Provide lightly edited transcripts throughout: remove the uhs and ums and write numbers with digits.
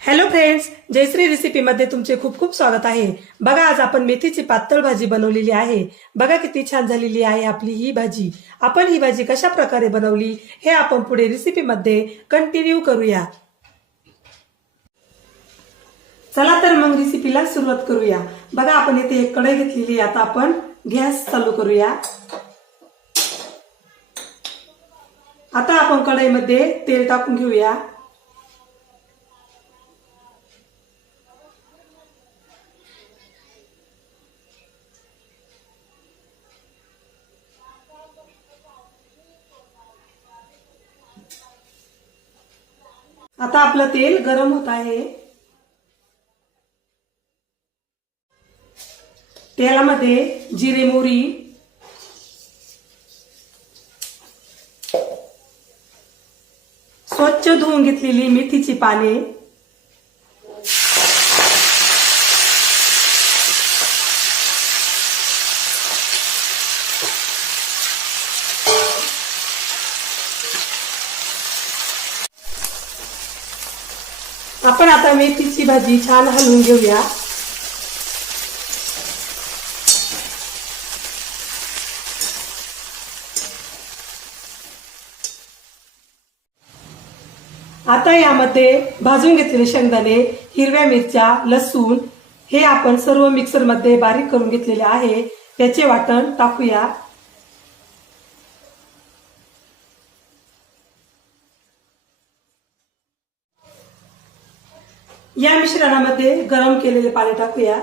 Hello friends, Jayashree recipe मध्ये तुमचे खूप खूप स्वागत आहे। बघा, आज आपण मेथीची पातळ भाजी बनवलेली आहे। बघा किती छान झालेली आहे आपली ही भाजी। आपण ही भाजी कशा प्रकारे बनवली हे आपण पुढे रेसिपी मध्ये कंटिन्यू करूया। चला तर मग रेसिपीला सुरुवात करूया। बघा, आपण इथे एक कढई घेतलेली आहे। आता आपण गॅस चालू करूया। आता आपण कढईमध्ये तेल टाकून घेऊया। आता आपलं तेल गरम होत आहे। तेलामध्ये जिरे मोहरी, स्वच्छ धुवून घेतलेली मेथीची पाने, आपण आता मेथीची भाजी छान हलवून घेऊया। आता यामध्ये भाजून घेतलेले शेंगदाणे, हिरव्या मिरच्या, लसूण हे आपण सर्व मिक्सर मध्ये बारीक करून घेतलेले आहे। त्याचे वाटण टाकूया। या मिश्रणामध्ये गरम केलेले पाणी टाकूया।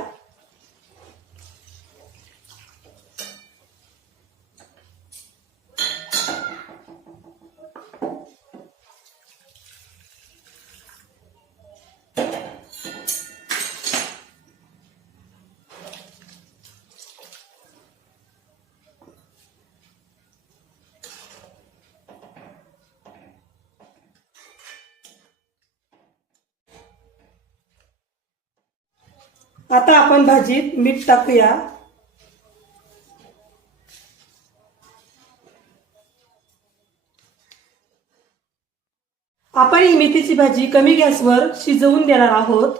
आता आपण भाजीत मीठ टाकूया। आपण ही मेथीची भाजी कमी गॅसवर शिजवून देणार आहोत।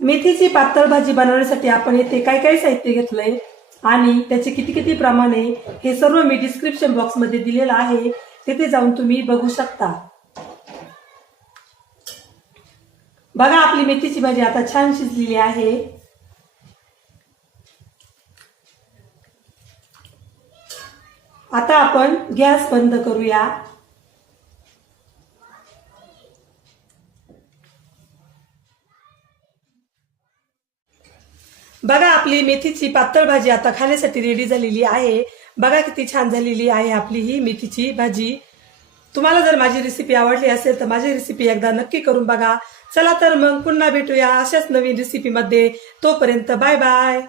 मेथीची पातळ भाजी बनवण्यासाठी आपण येथे काय काय साहित्य घेतलंय आणि त्याचे किती किती प्रमाण आहे हे सर्व मी डिस्क्रिप्शन बॉक्स मध्ये दिलेलं आहे। तिथे जाऊन तुम्ही बघू शकता। बघा, आपली मेथीची भाजी आता छान शिजलेली आहे। आता आपण गॅस बंद करूया। बघा, आपली मेथीची पातळ भाजी आता खाण्यासाठी रेडी झालेली आहे। बघा किती छान झालेली आहे आपली ही मेथीची भाजी। तुम्हाला जर माझी रेसिपी आवडली असेल तर माझी रेसिपी एकदा नक्की करून बघा। चला तर मग पुन्हा भेटूया अशाच नवीन रेसिपी मध्ये। तोपर्यंत बाय बाय।